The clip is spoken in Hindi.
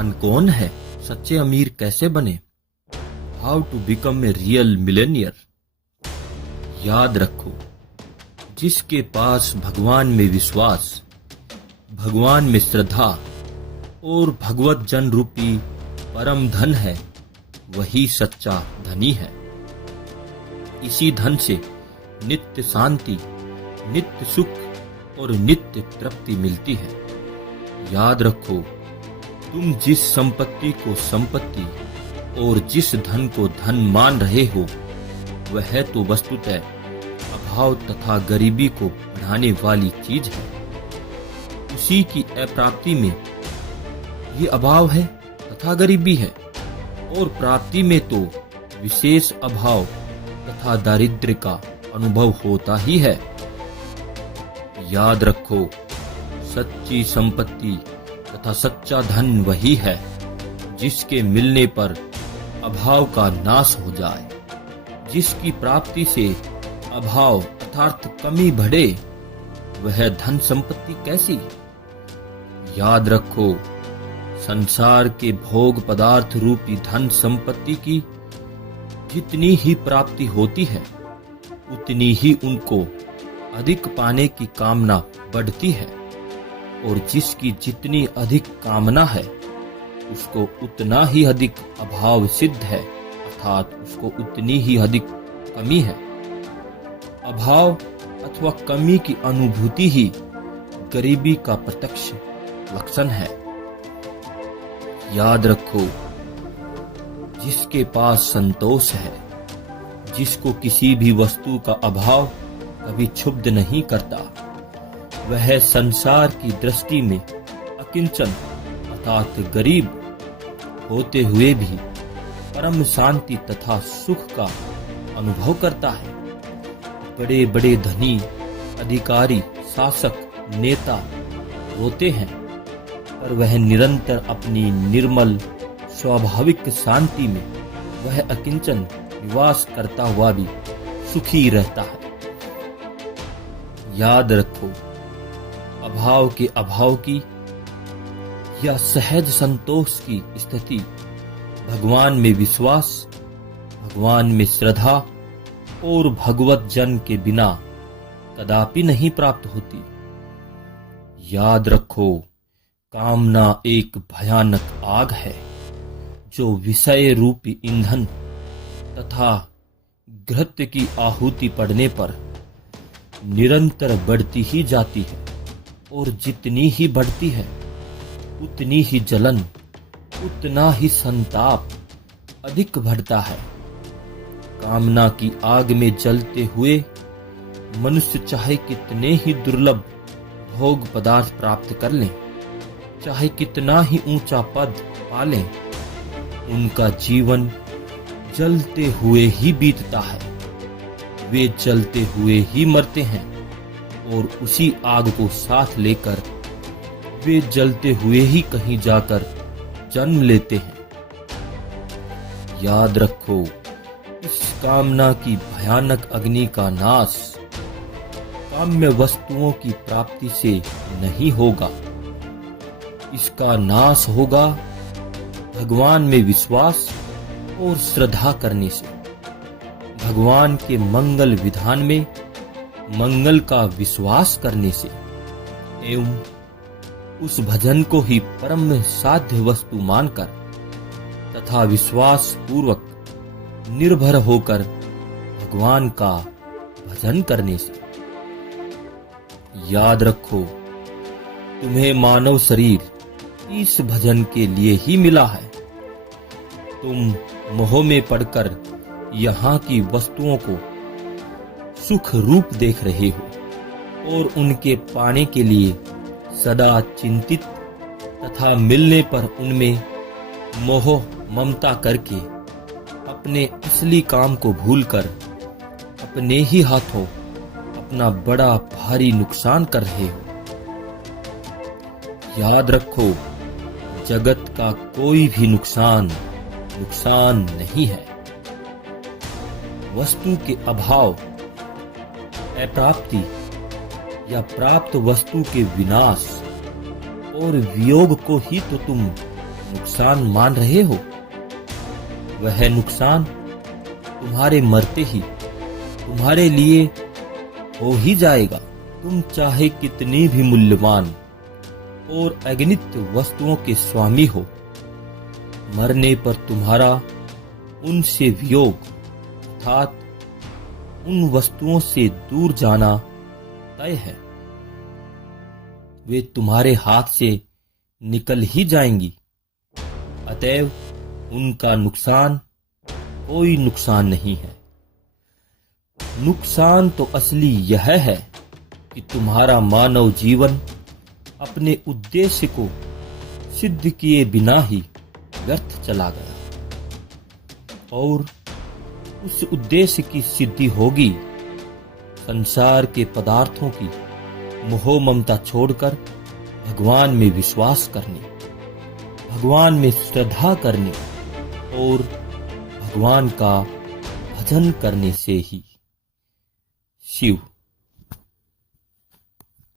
इंसान कौन है, सच्चे अमीर कैसे बने, how to become a real millionaire. याद रखो, जिसके पास भगवान में विश्वास, भगवान में श्रद्धा और भगवत जन रूपी परम धन है, वही सच्चा धनी है। इसी धन से नित्य शांति, नित्य सुख और नित्य तृप्ति मिलती है। याद रखो, तुम जिस संपत्ति को संपत्ति और जिस धन को धन मान रहे हो, वह तो वस्तुतः अभाव तथा गरीबी को बढ़ाने वाली चीज है। उसी की अप्राप्ति में ये अभाव है तथा गरीबी है, और प्राप्ति में तो विशेष अभाव तथा दारिद्र्य का अनुभव होता ही है। याद रखो, सच्ची संपत्ति तथा सच्चा धन वही है जिसके मिलने पर अभाव का नाश हो जाए, जिसकी प्राप्ति से अभाव अर्थात कमी बढ़े, वह धन संपत्ति कैसी। याद रखो, संसार के भोग पदार्थ रूपी धन संपत्ति की जितनी ही प्राप्ति होती है, उतनी ही उनको अधिक पाने की कामना बढ़ती है, और जिसकी जितनी अधिक कामना है, उसको उतना ही अधिक अभाव सिद्ध है, अर्थात उसको उतनी ही अधिक कमी है। अभाव अथवा कमी की अनुभूति ही गरीबी का प्रत्यक्ष लक्षण है। याद रखो, जिसके पास संतोष है, जिसको किसी भी वस्तु का अभाव कभी क्षुब्ध नहीं करता, वह संसार की दृष्टि में अकिंचन अर्थात गरीब होते हुए भी परम शांति तथा सुख का अनुभव करता है। बड़े बड़े धनी, अधिकारी, शासक, नेता होते हैं, पर वह निरंतर अपनी निर्मल स्वाभाविक शांति में वह अकिंचन निवास करता हुआ भी सुखी रहता है। याद रखो, अभाव के अभाव की या सहज संतोष की स्थिति भगवान में विश्वास, भगवान में श्रद्धा और भगवत जन के बिना कदापि नहीं प्राप्त होती। याद रखो, कामना एक भयानक आग है जो विषय रूपी ईंधन तथा घृत की आहुति पड़ने पर निरंतर बढ़ती ही जाती है, और जितनी ही बढ़ती है उतनी ही जलन, उतना ही संताप अधिक बढ़ता है। कामना की आग में जलते हुए मनुष्य चाहे कितने ही दुर्लभ भोग पदार्थ प्राप्त कर लें, चाहे कितना ही ऊंचा पद पा लें, उनका जीवन जलते हुए ही बीतता है। वे जलते हुए ही मरते हैं, और उसी आग को साथ लेकर वे जलते हुए ही कहीं जाकर जन्म लेते हैं। याद रखो, इस कामना की भयानक अग्नि का नाश काम्य वस्तुओं की प्राप्ति से नहीं होगा। इसका नाश होगा भगवान में विश्वास और श्रद्धा करने से, भगवान के मंगल विधान में मंगल का विश्वास करने से, एवं उस भजन को ही परम साध्य वस्तु मानकर तथा विश्वास पूर्वक निर्भर होकर भगवान का भजन करने से। याद रखो, तुम्हें मानव शरीर इस भजन के लिए ही मिला है। तुम मोह में पड़कर यहाँ की वस्तुओं को सुख रूप देख रहे हो, और उनके पाने के लिए सदा चिंतित तथा मिलने पर उनमें मोह ममता करके अपने असली काम को भूलकर अपने ही हाथों अपना बड़ा भारी नुकसान कर रहे हो। याद रखो, जगत का कोई भी नुकसान नहीं है। वस्तु के अभाव, अप्राप्ति या प्राप्त वस्तु के विनाश और वियोग को ही तो तुम नुकसान मान रहे हो, वह नुकसान तुम्हारे मरते ही तुम्हारे लिए हो ही जाएगा। तुम चाहे कितनी भी मूल्यवान और अगणित वस्तुओं के स्वामी हो, मरने पर तुम्हारा उनसे वियोग अर्थात उन वस्तुओं से दूर जाना तय है। वे तुम्हारे हाथ से निकल ही जाएंगी, अतएव उनका नुकसान कोई नुकसान नहीं है। नुकसान तो असली यह है कि तुम्हारा मानव जीवन अपने उद्देश्य को सिद्ध किए बिना ही व्यर्थ चला गया, और उस उद्देश्य की सिद्धि होगी संसार के पदार्थों की मोह ममता छोड़कर भगवान में विश्वास करने, भगवान में श्रद्धा करने और भगवान का भजन करने से ही। शिव।